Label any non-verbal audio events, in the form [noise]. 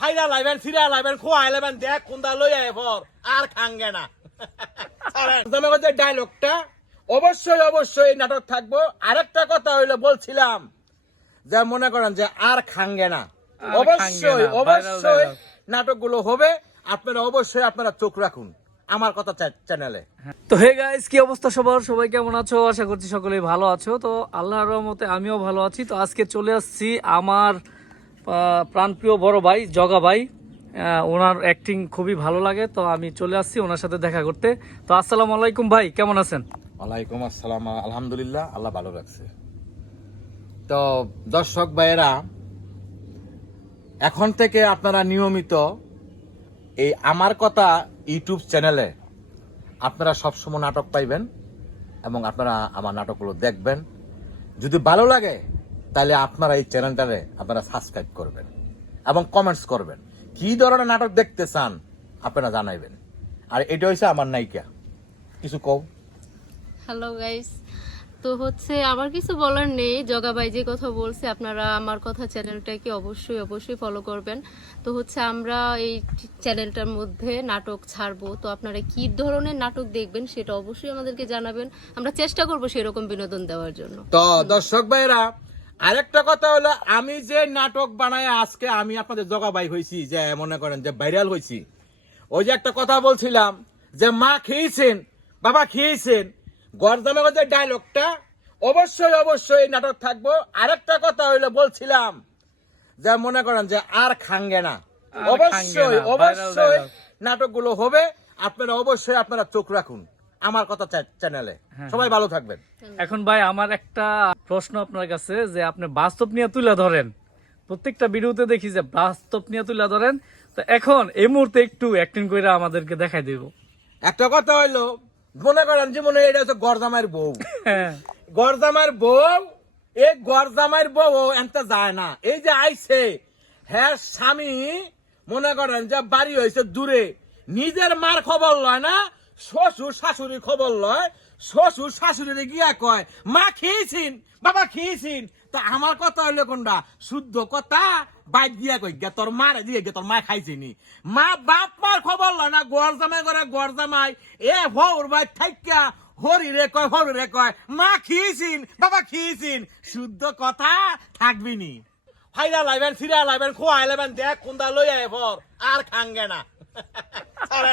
ফাইরা লাইবেন ফিরা লাইবেন লাইবেন দেখ কুন্দা লই আয় পর আর খাঙ্গে না। ডায়লগটা অবশ্যই অবশ্যই নাটক থাকব। আরেকটা কথা হইল বলছিলাম যে মনে করেন যে আর খাঙ্গে না। অবশ্যই অবশ্যই নাটকগুলো হবে। আপনারা অবশ্যই আপনারা চোখ রাখুন আমার কথা চ্যানেলে। তো হে গাইস কি অবস্থা সবার? সবাই কেমন আছো? আশা করছি সকলেই ভালো আছো। তো আল্লাহর রহমতে আমিও ভালো আছি। তো আজকে চলে আসছি আমার প্রাণপ্রিয় বড় ভাই, জগা ভাই ওনার অ্যাক্টিং খুবই ভালো লাগে, তো আমি চলে আসছি ওনার সাথে দেখা করতে। তো আসসালামু আলাইকুম ভাই, কেমন আছেন? ওয়ালাইকুম আসসালাম আলহামদুলিল্লাহ, আল্লাহ ভালো রাখছে। তো দর্শক ভাইয়েরা, এখন থেকে আপনারা নিয়মিত এই আমার কথা ইউটিউব চ্যানেলে আপনারা সবসময় নাটক পাইবেন এবং আপনারা আমার নাটকগুলো দেখবেন। যদি ভালো লাগে তাহলে আপনারা এই চ্যানেলটারে আপনারা সাবস্ক্রাইব করবেন এবং কমেন্টস করবেন। কি ধরনের নাটক দেখতে চান আপনারা জানাইবেন। আর এটা হচ্ছে আমার নায়িকা। কিছু কও? হ্যালো গাইস তো হচ্ছে আমার কিছু বলার নেই। জগাবাই যে কথা বলছে আপনারা আমার কথা চ্যানেলটাকে অবশ্যই অবশ্যই ফলো করবেন। তো হচ্ছে আমরা এই চ্যানেলটার মধ্যে নাটক ছাড়বো। তো আপনারা কি ধরনের নাটক দেখবেন সেটা অবশ্যই আমাদেরকে জানাবেন। আমরা চেষ্টা করব সেরকম বিনোদন দেওয়ার জন্য। তো দর্শক ভাইরা আরেকটা কথা হলো আমি যে নাটক বানায় আজকে আমি আপনাদের জগাবাই হয়েছি যে মনে করেন যে ভাইরাল হয়েছি ওই যে একটা কথা বলছিলাম যে মা খেয়েছেন বাবা খেয়েছেন গরদামে যে ডায়লগটা অবশ্যই অবশ্যই নাটক থাকব। আরেকটা কথা হইল বলছিলাম যে মনে করেন যে আর খাঙ্গে না। অবশ্যই অবশ্যই নাটকগুলো হবে আপনারা অবশ্যই আপনারা চোখ রাখুন। আমার কথা চ্যানেলে। হ্যাঁ, সবাই ভালো থাকবেন। এখন ভাই আমার একটা প্রশ্ন আপনার কাছে যে আপনি বাস্তব নিয়ে তুলে ধরেন। প্রত্যেকটা ভিডিওতে দেখি যে বাস্তব নিয়ে তুলে ধরেন। তো এখন এই মুহূর্তে একটু অ্যাক্টিং করে আমাদেরকে দেখাই দেব। একটা কথা হইল মনে করেন যে মনে এটা হচ্ছে গরজামাইয়ের বউ। হ্যাঁ। গরজামাইয়ের বউ এই গরজামাইয়ের বউ এনতে যায় না। এই যে আইছে হ্যাঁ স্বামী মনে করেন যে বাড়ি হয়েছে দূরে। নিজের মার খবর লয় না শ্বশুর শাশুড়ির খবর লয়, শ্বশুর শাশুড়ি গিয়া কয়, মা খেয়েছিন? বাবা খেয়েছিন? তা আমার কথা হইল কোনটা শুদ্ধ কথা বাইক দিয়া কই গে, তোর মারে দিয়ে গে, তোর মা খাইছিনি। মা বাপ মার খবর লয় না গড় জামাই করে গড় জামাই, এ ভোর ভাই থাইকা হরি রে কয় হরি রে কয়, মা খেয়েছিন? বাবা খেয়েছিন? শুদ্ধ কথা থাকবি নি। ফাইরা লাইবেন ফিরা লাইবেন খোয়াই লাইবেন দেখ কুন্দা লই আয় ভর, আর খাঙ্গে না। [laughs]